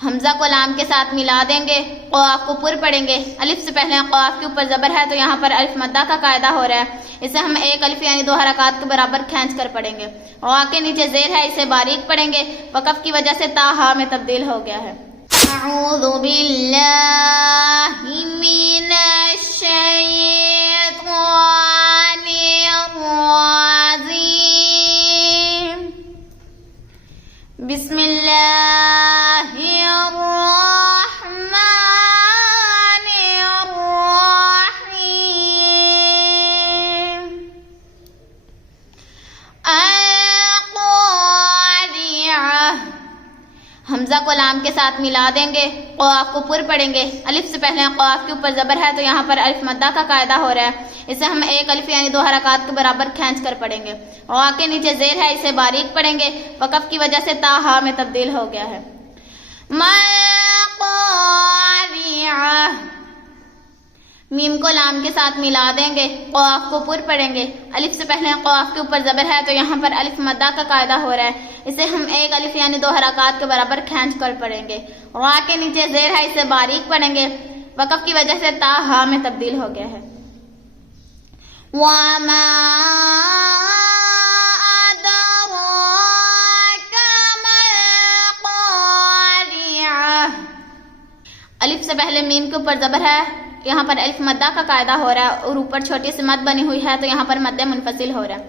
حمزہ کو لام کے ساتھ ملا دیں گے، قاف کو پر پڑھیں گے، الف سے پہلے قاف کے اوپر زبر ہے تو یہاں پر الف مدہ کا قاعدہ ہو رہا ہے، اسے ہم ایک الف یعنی 2 حرکات کے برابر کھینچ کر پڑھیں گے۔ وا کے نیچے زیر ہے، اسے باریک پڑھیں گے، وقف کی وجہ سے تا ہا میں تبدیل ہو گیا ہے۔ اعوذ باللہ من الشیطان الرجیم، بسم اللہ الرحمن الرحیم۔ القارعہ، حمزہ کو لام کے ساتھ ملا دیں گے، قاف کو پر پڑھیں گے، الف سے پہلے قاف کے اوپر زبر ہے تو یہاں پر الف مدہ کا قاعدہ ہو رہا ہے، اسے ہم ایک الف یعنی 2 حرکات کے برابر کھینچ کر پڑھیں گے۔ وا کے نیچے زیر ہے، اسے باریک پڑھیں گے، وقف کی وجہ سے تا ہا میں تبدیل ہو گیا ہے۔ القارعہ، میم کو لام کے ساتھ ملا دیں گے، قاف کو پر پڑھیں گے، الف سے پہلے قاف کے اوپر زبر ہے تو یہاں پر الف مدہ کا قاعدہ ہو رہا ہے، اسے ہم ایک الف یعنی 2 حرکات کے برابر کھینچ کر پڑھیں گے۔ وا کے نیچے زیر ہے، اسے باریک پڑھیں گے، وقف کی وجہ سے تا ہا میں تبدیل ہو گیا ہے۔ وَمَا أَدْرَاكَ مَا الْقَارِعَةُ، الف سے پہلے میم کے اوپر زبر ہے، یہاں پر الف مدہ کا قاعدہ ہو رہا ہے اور اوپر چھوٹی سی مد بنی ہوئی ہے تو یہاں پر مد منفصل ہو رہا ہے۔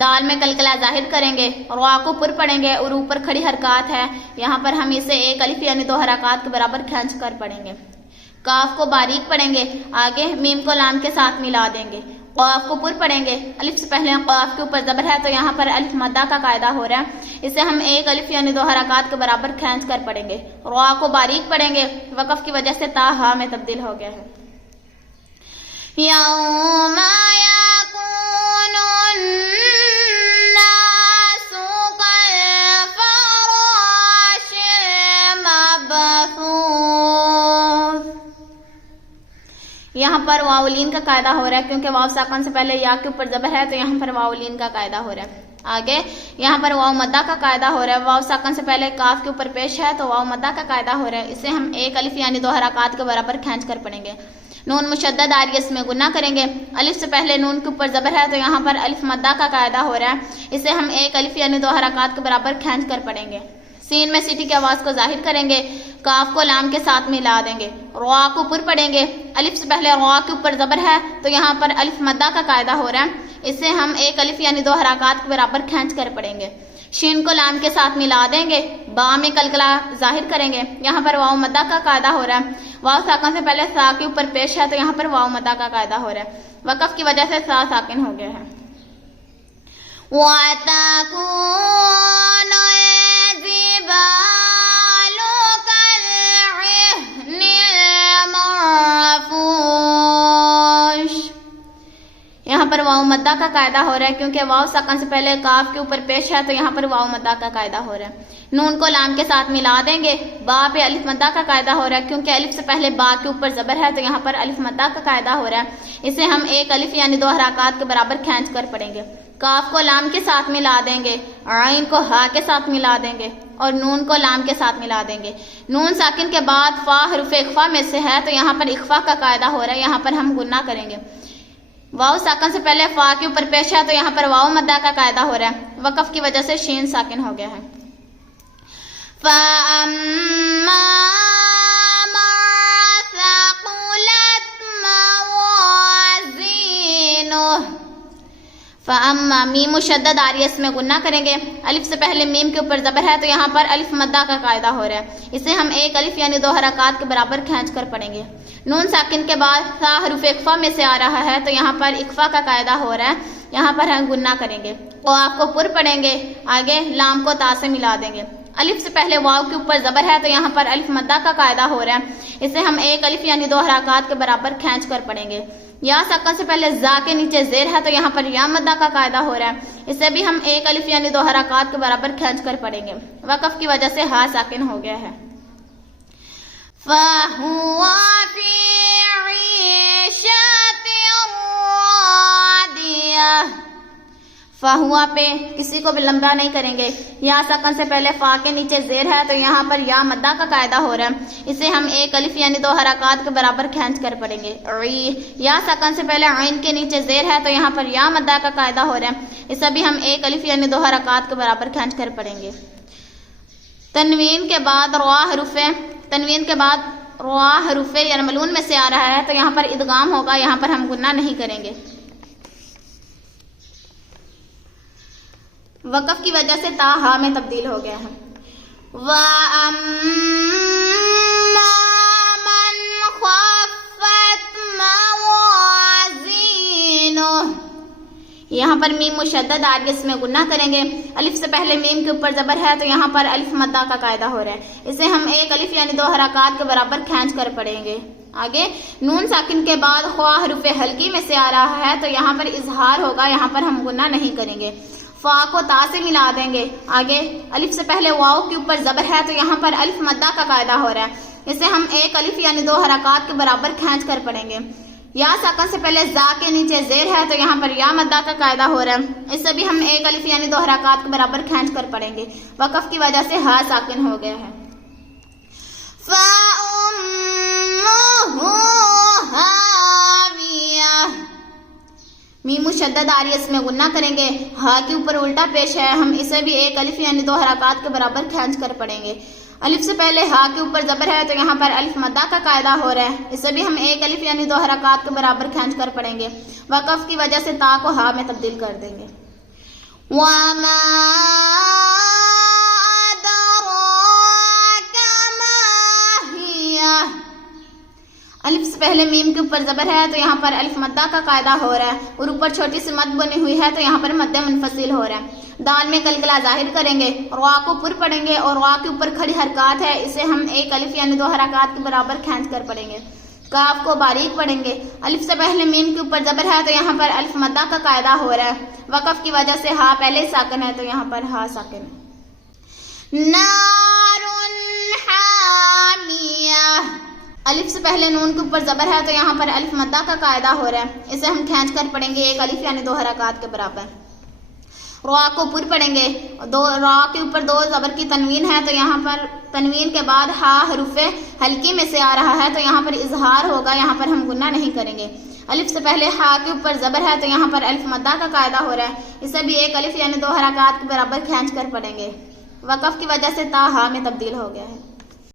دال میں کلکلا ظاہر کریں گے اور وا کو پر پڑھیں گے اور اوپر کھڑی حرکات ہے، یہاں پر ہم اسے ایک الف یعنی 2 حرکات کے برابر کھینچ کر پڑھیں گے۔ کاف کو باریک پڑھیں گے، آگے میم کو لام کے ساتھ ملا دیں گے، قاف کو پر پڑھیں گے، الف سے پہلے قاف کے اوپر زبر ہے تو یہاں پر الف مدہ کا قاعدہ ہو رہا ہے، اسے ہم ایک الف یعنی 2 حرکات کے برابر کھینچ کر پڑھیں گے۔ وا کو باریک پڑھیں گے، وقف کی وجہ سے تا ہا میں تبدیل ہو گیا ہے۔ یوم یکون الناس کالفراش المبثوث، یہاں پر واولین کا قاعدہ ہو رہا ہے کیونکہ واو ساکن سے پہلے یا کے اوپر زبر ہے تو یہاں پر واولین کا قاعدہ ہو رہا ہے۔ آگے یہاں پر واو مدہ کا قاعدہ ہو رہا ہے، واو ساکن سے پہلے کاف کے اوپر پیش ہے تو واو مدہ کا قاعدہ ہو رہا ہے، اسے ہم ایک الف یعنی 2 حرکات کے برابر کھینچ کر پڑھیں گے۔ نون مشدد آ رہی ہے، اس میں گنہ کریں گے، الف سے پہلے نون کے اوپر زبر ہے تو یہاں پر الف مدہ کا قاعدہ ہو رہا ہے، اسے ہم ایک الف یعنی 2 حرکات کے برابر کھینچ کر پڑھیں گے۔ سین میں سیٹی کی آواز کو ظاہر کریں گے، کاف کو لام کے ساتھ ملا دیں گے، را کو پر پڑھیں گے، الف سے پہلے را کے اوپر زبر ہے تو یہاں پر الف مدہ کا قاعدہ ہو رہا ہے، اسے ہم ایک الف یعنی 2 حرکات کے برابر کھینچ کر پڑھیں گے۔ شین کو لام کے ساتھ ملا دیں گے، با میں کلکلا ظاہر کریں گے، یہاں پر واو مدہ کا قاعدہ ہو رہا ہے، واو ساکن سے پہلے سا کے اوپر پیش ہے تو یہاں پر واو مدہ کا قاعدہ ہو رہا ہے، وقف کی وجہ سے سا ساکن ہو گیا ہے۔ وَتَكُونُ الْجِبَالُ كَالْعِهْنِ الْمَنفُوشِ، یہاں پر واو مدہ کا قاعدہ ہو رہا ہے کیونکہ واو ساکن سے پہلے کاف کے اوپر پیش ہے تو یہاں پر واو مدہ کا قاعدہ ہو رہا ہے۔ نون کو لام کے ساتھ ملا دیں گے، با پہ الف مدہ کا قاعدہ ہو رہا ہے کیونکہ الف سے پہلے با کے اوپر زبر ہے تو یہاں پر الف مدہ کا قاعدہ ہو رہا ہے، اسے ہم ایک الف یعنی 2 حرکات کے برابر کھینچ کر پڑھیں گے۔ کاف کو لام کے ساتھ ملا دیں گے، عین کو ہا کے ساتھ ملا دیں گے اور نون کو لام کے ساتھ ملا دیں گے۔ نون ساکن کے بعد فا حرف اخفا میں سے ہے تو یہاں پر اخفا کا قاعدہ ہو رہا ہے، یہاں پر ہم گنہ کریں گے۔ واو ساکن سے پہلے فا کے اوپر پیش ہے تو یہاں پر واو مدہ کا قاعدہ ہو رہا ہے، وقف کی وجہ سے شین ساکن ہو گیا ہے۔ فَأَمَّا مَنْ ثَقُلَتْ مَوَازِينُهُ، فَأَمَّا میم مشدد آ رہی ہے، اس میں گنہ کریں گے، الف سے پہلے میم کے اوپر زبر ہے تو یہاں پر الف مدہ کا قاعدہ ہو رہا ہے، اسے ہم ایک الف یعنی 2 حرکات کے برابر کھینچ کر پڑھیں گے۔ نون ساکن کے بعد سا حرف اخفا میں سے آ رہا ہے تو یہاں پر اخفا کا قاعدہ ہو رہا ہے، یہاں پر ہم گنہ کریں گے، قاف کو پر پڑھیں گے، آگے لام کو تا سے ملا دیں گے، الف سے پہلے واو کے اوپر زبر ہے تو یہاں پر الف مدہ کا قاعدہ ہو رہا ہے، اسے ہم ایک الف یعنی 2 حرکات کے برابر کھینچ کر پڑھیں گے۔ یا ساکن سے پہلے زا کے نیچے زیر ہے تو یہاں پر یا مدہ کا قاعدہ ہو رہا ہے، اسے بھی ہم ایک الف یعنی 2 حرکات کے برابر کھینچ کر پڑھیں گے، وقف کی وجہ سے ہا ساکن ہو گیا ہے۔ فَهُوَ فِي عِيشَةٍ رَاضِيَةٍ، فہوا پہ کسی کو بھی لمبا نہیں کریں گے. یا سکن سے پہلے فا کے نیچے زیر ہے تو یہاں پر یا مدہ کا قاعدہ ہو رہا ہے. اسے ہم ایک الف یعنی 2 حرکات کے برابر کھینچ کر پڑھیں گے. یا سکن سے پہلے عین کے نیچے زیر ہے تو یہاں پر یا مدہ کا قاعدہ ہو رہا ہے. اسے بھی ہم ایک الف یعنی 2 حرکات کے برابر کھینچ کر پڑھیں گے. تنوین کے بعد روا حروف یرملون میں سے آ رہا ہے تو یہاں پر ادغام ہوگا. یہاں پر ہم گنہ نہیں کریں گے. وقف کی وجہ سے تا ہا میں تبدیل ہو گیا ہے. وَأَمَّا مَنْ خَفَّتْ مَوَازِينُهُ یہاں پر میم مشدد آ رہی ہے, اس میں گنہ کریں گے. الف سے پہلے میم کے اوپر زبر ہے تو یہاں پر الف مدہ کا قاعدہ ہو رہا ہے. اسے ہم ایک الف یعنی 2 حرکات کے برابر کھینچ کر پڑھیں گے. آگے نون ساکن کے بعد خوا حروف حلقی میں سے آ رہا ہے تو یہاں پر اظہار ہوگا. یہاں پر ہم گنہ نہیں کریں گے. فا کو تا سے ملا دیں گے. آگے الف سے پہلے واو کے اوپر زبر ہے تو یہاں پر الف مدہ کا قاعدہ ہو رہا ہے. اسے ہم ایک الف یعنی 2 حرکات کے برابر کھینچ کر پڑھیں گے. یا ساکن سے پہلے زا کے نیچے زیر ہے تو یہاں پر یا مدہ کا قاعدہ ہو رہا ہے. اسے بھی ہم ایک الف یعنی 2 حرکات کے برابر کھینچ کر پڑھیں گے. وقف کی وجہ سے ہا ساکن ہو گیا ہے. میم مشدد آ رہی ہے, اس میں گنہ کریں گے. ہا کے اوپر الٹا پیش ہے, ہم اسے بھی ایک الف یعنی 2 حرکات کے برابر کھینچ کر پڑھیں گے. الف سے پہلے ہا کے اوپر زبر ہے تو یہاں پر الف مدہ کا قاعدہ ہو رہا ہے. اسے بھی ہم ایک الف یعنی 2 حرکات کے برابر کھینچ کر پڑھیں گے. وقف کی وجہ سے تا کو ہا میں تبدیل کر دیں گے. وَمَا أَدْرَاكَ مَا هِيَهْ الف سے پہلے میم کے اوپر زبر ہے تو یہاں پر الف مدہ کا قاعدہ ہو رہا ہے اور اوپر چھوٹی سی مد بنی ہوئی ہے تو یہاں پر مد منفصل ہو رہا ہے. دال میں کلکلا ظاہر کریں گے. روا کو پر پڑھیں گے اور روا کے اوپر کھڑی حرکات ہے, اسے ہم ایک الف یعنی 2 حرکات کے برابر کھینچ کر پڑھیں گے. کاف کو باریک پڑھیں گے. الف سے پہلے میم کے اوپر زبر ہے تو یہاں پر الف مدہ کا قاعدہ ہو رہا ہے. وقف کی وجہ سے ہا پہلے ساکن ہے تو یہاں پر ہا ساکن ہے. نار حامیہ الف سے پہلے نون کے اوپر زبر ہے تو یہاں پر الف مدہ کا قاعدہ ہو رہا ہے. اسے ہم کھینچ کر پڑھیں گے ایک الف یعنی 2 حرکات کے برابر. را کو پر پڑھیں گے. را کے اوپر 2 زبر کی تنوین ہے تو یہاں پر تنوین کے بعد ہا حروف حلقی میں سے آ رہا ہے تو یہاں پر اظہار ہوگا. یہاں پر ہم گنہ نہیں کریں گے. الف سے پہلے ہا کے اوپر زبر ہے تو یہاں پر الف مدہ کا قاعدہ ہو رہا ہے. اسے بھی ایک الف یعنی 2 حرکات کے برابر کھینچ کر پڑھیں گے. وقف کی وجہ سے تا ہا میں تبدیل ہو گیا ہے.